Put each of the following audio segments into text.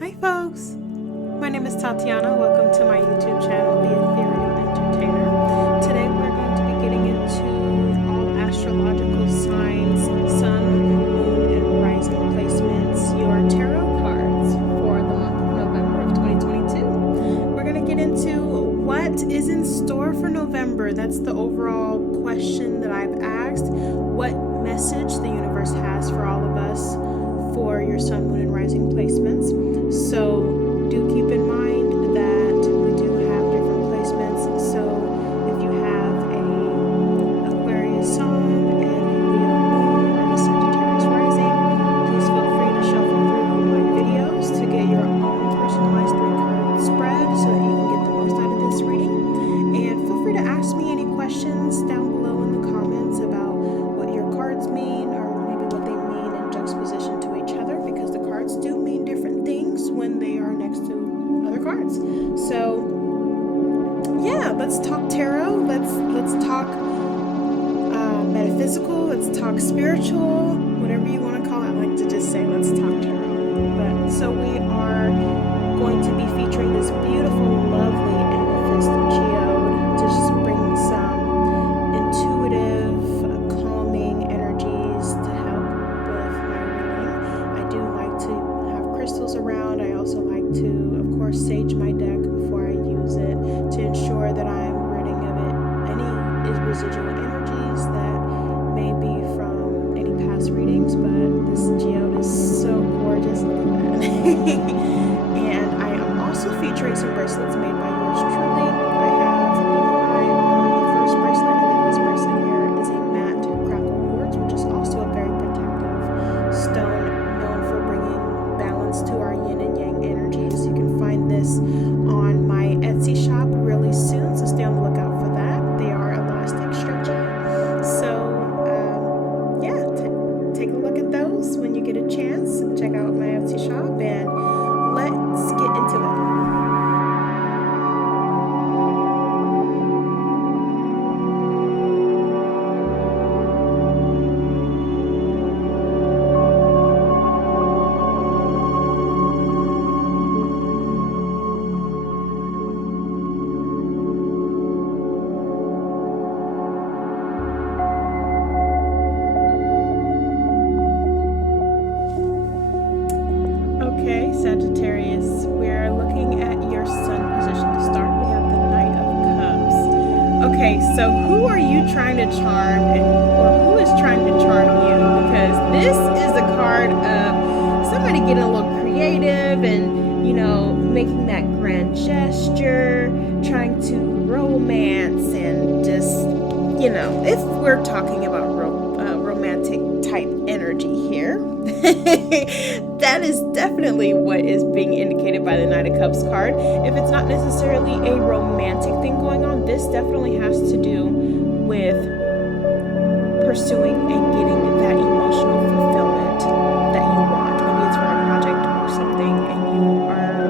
Hi folks, my name is Tatiana. Welcome to my YouTube channel, The Ethereal Entertainer. Today we're going to be getting into all astrological signs, sun, moon, and rising placements, your tarot cards for the month of November of 2022. We're going to get into what is in store for November. That's the overall question that I've asked. What message the universe has for all of us for your sun, moon, and rising placements. So do keep in mind that we do have different placements. So if you have a Aquarius sun and a Leo moon and a Sagittarius rising, please feel free to shuffle through my videos to get your own personalized 3-card spread so that you can get the most out of this reading. And feel free to ask me any questions down below in the comments about what your cards mean or maybe what they mean in juxtaposition to each other, because the cards do mean different things when they are next to other cards. So yeah, let's talk tarot. Let's talk metaphysical. Let's talk spiritual. Whatever you want to call it. I like to just say let's talk tarot. But so we are going to be featuring this beautiful, lovely amethyst geode to just bring some intuitive, calming energies to help with my reading. I do like to have crystals around. I also like to, of course, sage my deck before I use it to ensure that I'm ridding of it any residual energies that may be from any past readings. But this geode is so gorgeous. Look at that. And I am also featuring some bracelets made by yours truly. I have an evil eye on the first bracelet, and then this bracelet here is a matte crackle quartz, which is also a very protective stone known for bringing balance to our yin and yang energies. You can find this on my Etsy shop really soon, so stay on the lookout for that. They are elastic, stretchy. So yeah, take a look at those when you get a chance. Check out my Etsy shop and let's get into it. Okay, Sagittarius, we're looking at your sun position to start. We have the Knight of Cups. Okay, so who are you trying to charm, or who is trying to charm you? Because this is a card of somebody getting a little creative and, you know, making that grand gesture, trying to romance and just, you know, if we're talking about romantic type energy here, that is definitely what is being indicated by the Knight of Cups card. If it's not necessarily a romantic thing going on, this definitely has to do with pursuing and getting that emotional fulfillment that you want. Maybe it's from a project or something and you are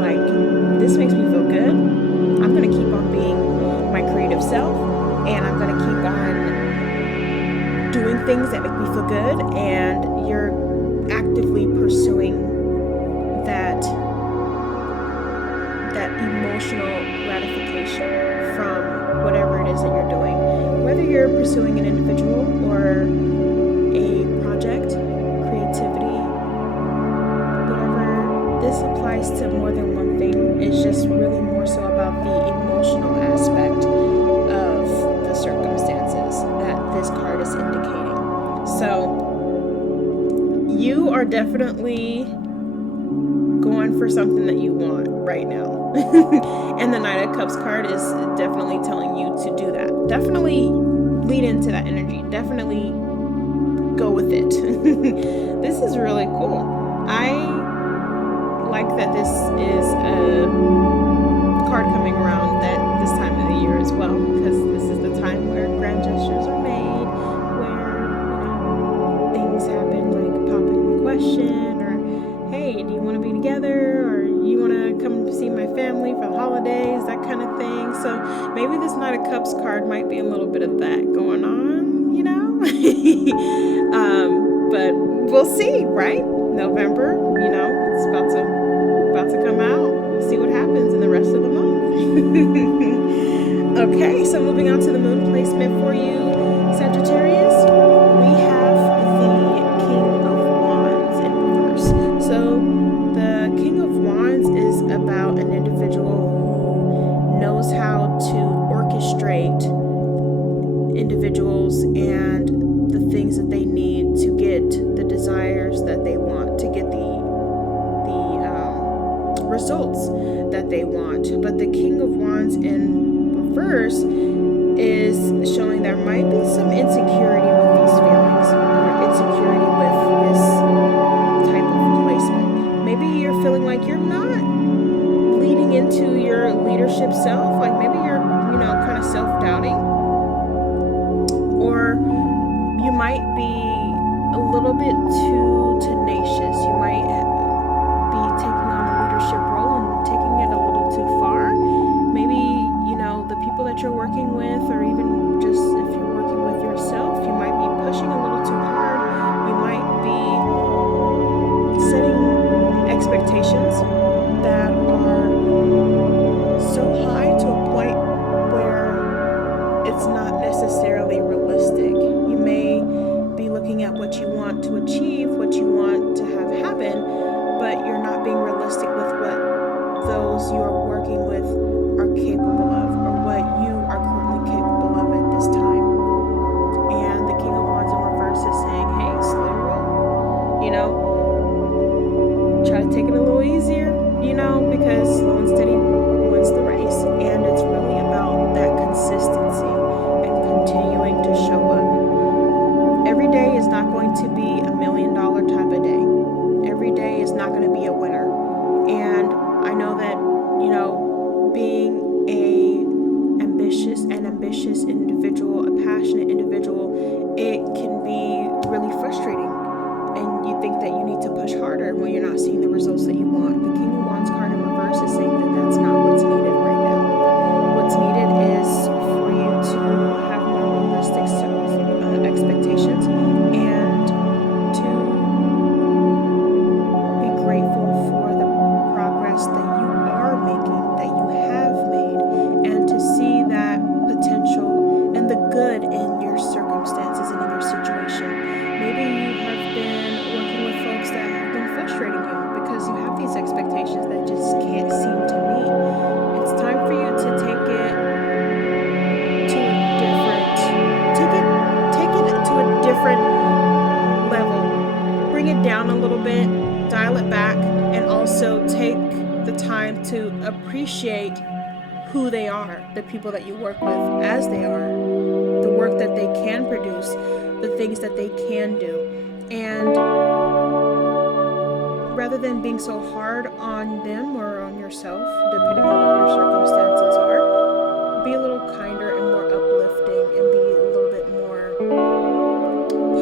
like, this makes me feel good. I'm going to keep on being my creative self, and I'm going to keep on doing things that make me feel good, and you're actively pursuing that emotional gratification from whatever it is that you're doing, whether you're pursuing an individual or a project, creativity, whatever. This applies to more than one thing. It's just really more so about the emotional aspect of the circumstances that this card is indicating. So you are definitely going for something that you want right now. And the Knight of Cups card is definitely telling you to do that. Definitely lean into that energy. Definitely go with it. This is really cool. I like that this is a card coming around that this time of the year as well, because this is the time where grand gestures are made, where, you know, things happen like popping the question, or hey, do you want to be together, or you want to come see my family for the holidays, that kind of thing. So maybe this Knight of Cups card might be a little bit of that going on, you know. But we'll see, right? November, you know, it's about to about to come out. We'll see what happens in the rest of the month. Okay, so moving on to the moon placement for you, Sagittarius. We have the King of Wands in reverse. So the King of Wands is about an individual who knows how to orchestrate individuals and the things that they need to get the desires that they want, to get the results that they want. But the King of Wands in reverse is showing there might be some insecurity with these feelings, or insecurity with this type of placement. Maybe you're feeling like you're not leading into your leadership self, like maybe you're, kind of self-doubting, or you might be a little bit too tenacious. You might be taking on a leadership role and taking it a little too far. Maybe, the people that you're working with, or even just if you're working with yourself, you might be pushing a little too hard. You might be setting expectations that are so high to a point where it's not necessarily realistic. You may be looking at what you want to achieve, what you want to have happen, but you're not being realistic with what those you are working with are capable of, or what you are currently capable of at this time. And the King of Wands in reverse is saying, hey, slow your roll. Try to take it a little easier, because slow and steady wins the race. And it's really about that consistency and continuing to show up. Every day is not going to be $1 million type of day. Every day is not going to be a winner. And I know that, being an ambitious individual, a passionate individual, it can be really frustrating. And you think that you need to push harder when you're not seeing the results that you want. The King of Wands card in reverse is saying that that's not what's needed right now. What's needed is for you to have more realistic expectations, and to be grateful for the progress that you are making, that you have made, and to see that potential and the good in your circumstances and in your situation. Maybe you have been working with folks that have been frustrating you because you have these expectations that just can't seem to meet. It's time for you to take it to a different level. Bring it down a little bit, dial it back, and also take the time to appreciate who they are, the people that you work with as they are, the work that they can produce, the things that they can do. And rather than being so hard on them or on yourself, depending on what your circumstances are, be a little kinder and more uplifting, and be a little bit more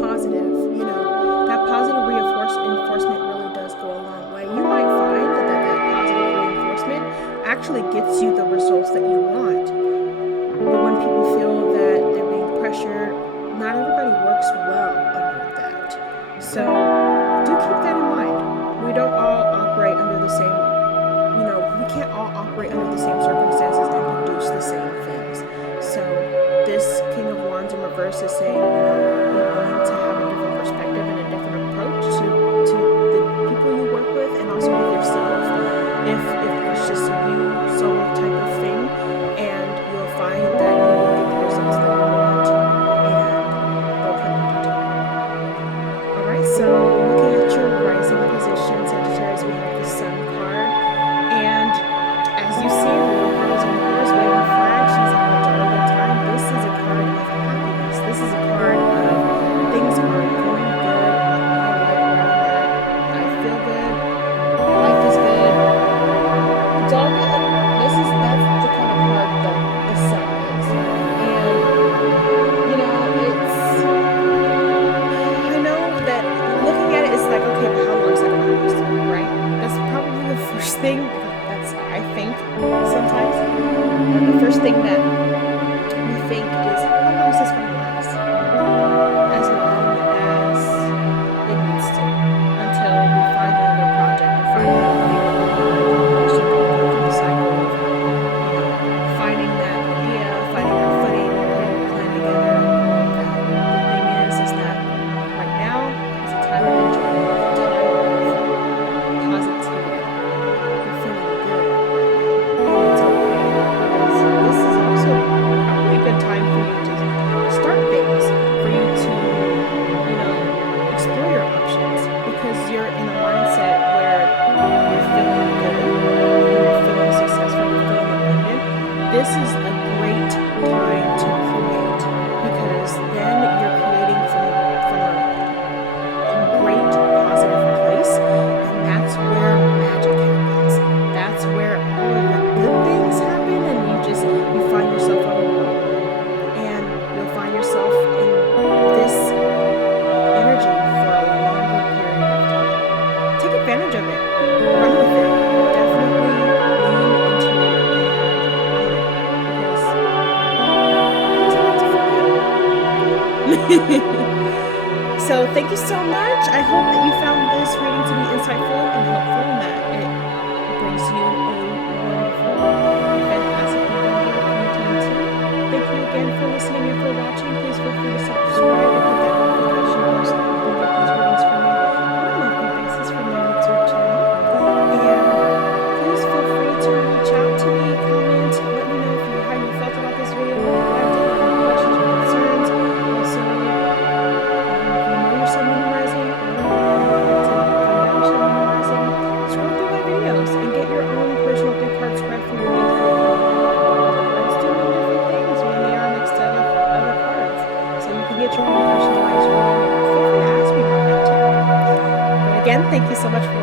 positive. That positive reinforcement really does go a long way. You might find that positive reinforcement actually gets you the results that you want. But when people feel that they're being pressured, not everybody works well under that. So do keep that in mind. We don't all operate under the same, we can't all operate under the same circumstances and produce the same things. So thank you so much. I hope that you found this reading to be insightful and helpful, and that it brings you a wonderful and fantastic November 2022. Thank you again for listening and for watching. Please feel free to subscribe and hit that notification bell so that you can get these readings from me on a monthly basis from my YouTube channel. And please feel free to reach out to me, comment, let me know how you felt about this video, what you liked it, any questions or concerns. Also, if you know your sun, moon, and rising, or you want to find out your sun, moon, and rising, scroll through my videos and get your own personal 3-card spread for your day. Cards do mean different things when they are mixed up with other cards, so you can get your own personalized reading. Feel free to ask me about that too. But again, thank you so much for